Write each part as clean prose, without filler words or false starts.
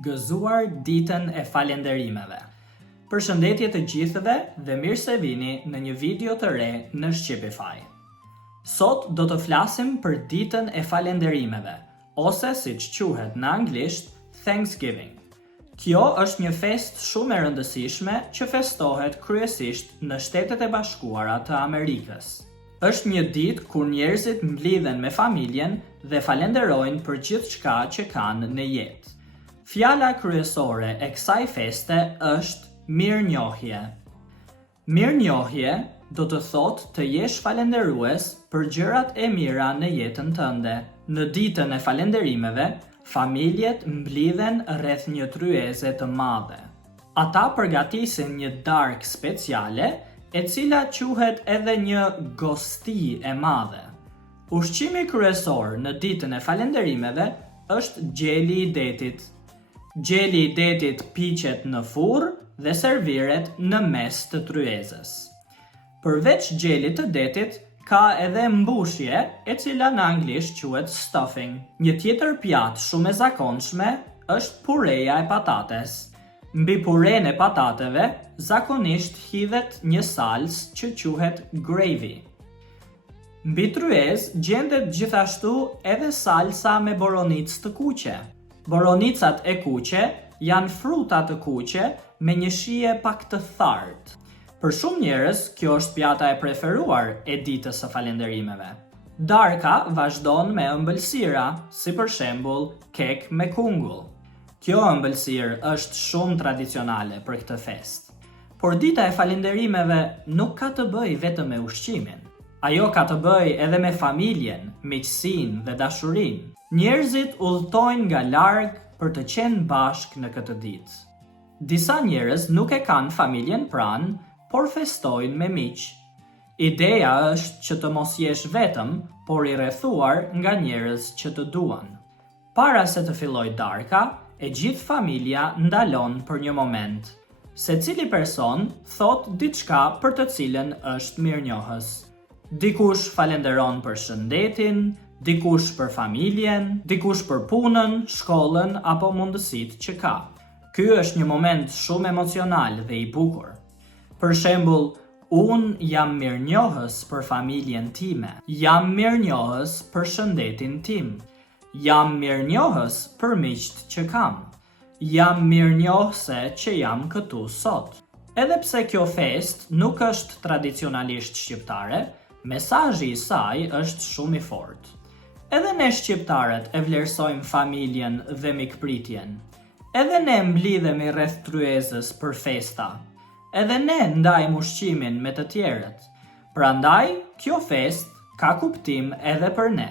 Gëzuar ditën e falënderimeve. Përshëndetje të gjithëve dhe mirë se vini në një video të re në Shqipify. Sot do të flasim për ditën e falënderimeve, ose siç quhet në anglisht Thanksgiving. Kjo është një fest shumë e rëndësishme që festohet kryesisht në Shtetet e Bashkuara të Amerikës. Është një ditë kur njerëzit mblidhen me familjen dhe falenderojnë për gjithçka që kanë në jetë. Fjala kryesore e kësaj feste është mirënjohje. Mirënjohje do të thotë të jesh falënderues për gjërat e mira në jetën tënde. Në ditën e falënderimeve, familjet mblidhen rreth një tryeze të madhe. Ata përgatisin një darkë speciale, e cila quhet edhe një gosti e madhe. Ushqimi kryesor në ditën e falënderimeve është gjeli i detit. Gjeli i detit piqet në furrë dhe serviret në mes të tryezës. Përveç gjelit të detit, ka edhe mbushje e cila në anglisht quhet stuffing. Një tjetër pjatë shumë e zakonshme është pureja e patates. Mbi puren e patateve, zakonisht hidhet një salsë që quhet gravy. Mbi tryezë gjendet gjithashtu edhe salsa me boronicë të kuqe. Boronicat e kuqe janë fruta të kuqe me një shije pak të thartë. Për shumë njerëz, kjo është pjata e preferuar e ditës së falënderimeve. Darka vazhdon me ëmbëlsira, si për shembull kek me kungull. Kjo ëmbëlsirë është shumë tradicionale për këtë fest. Por dita e falënderimeve nuk ka të bëjë vetëm me ushqimin. Ajo ka të bëjë edhe me familjen, miqësinë dhe dashurinë. Njerëzit udhtojnë nga larg për të qenë bashkë në këtë ditë. Disa njerëz nuk e kanë familjen pranë, por festojnë me miq. Ideja është që të mos jesh vetëm, por i rrethuar nga njerëz që të duan. Para se të fillojë darka, e gjithë familja ndalon për një moment. Secili person thot diçka për të cilën është mirënjohës. Dikush falenderon për shëndetin, dikush për familjen, dikush për punën, shkollën apo mundësitë që ka. Ky është një moment shumë emocional dhe i bukur. Për shembull, unë jam mirënjohës për familjen time, jam mirënjohës për shëndetin tim, jam mirënjohës për miqt që kam, jam mirënjohëse që jam këtu sot. Edhe pse kjo fest nuk është tradicionalisht shqiptare, mesazhi i saj është shumë i fortë. Edhe ne shqiptarët e vlerësojmë familjen dhe mikpritjen. Edhe ne mblidhemi rreth tryezës për festa. Edhe ne ndajmë ushqimin me të tjerët. Prandaj, kjo fest ka kuptim edhe për ne.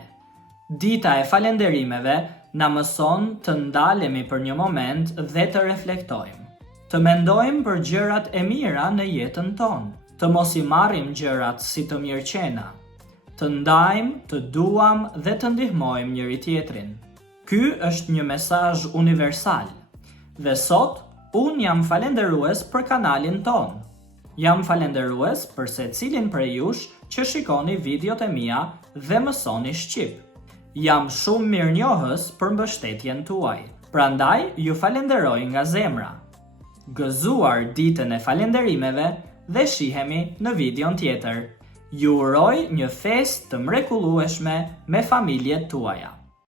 Dita e falënderimeve na mëson të ndalemi për një moment dhe të reflektojmë. Të mendojmë për gjërat e mira në jetën tonë. Të mos i marrim gjërat si të mirëqena. Të ndajmë, të duam dhe të ndihmojmë njëri tjetrin. Ky është një mesazh universal. Dhe sot, unë jam falënderues për kanalin ton. Jam falënderues për secilin prej jush që shikoni videot e mia dhe mësoni shqip. Jam shumë mirënjohës për mbështetjen tuaj. Prandaj, ju falenderoj nga zemra. Gëzuar ditën e falënderimeve dhe shihemi në videon tjetër. Ju uroj një fest të mrekullueshme me familjet tuaja.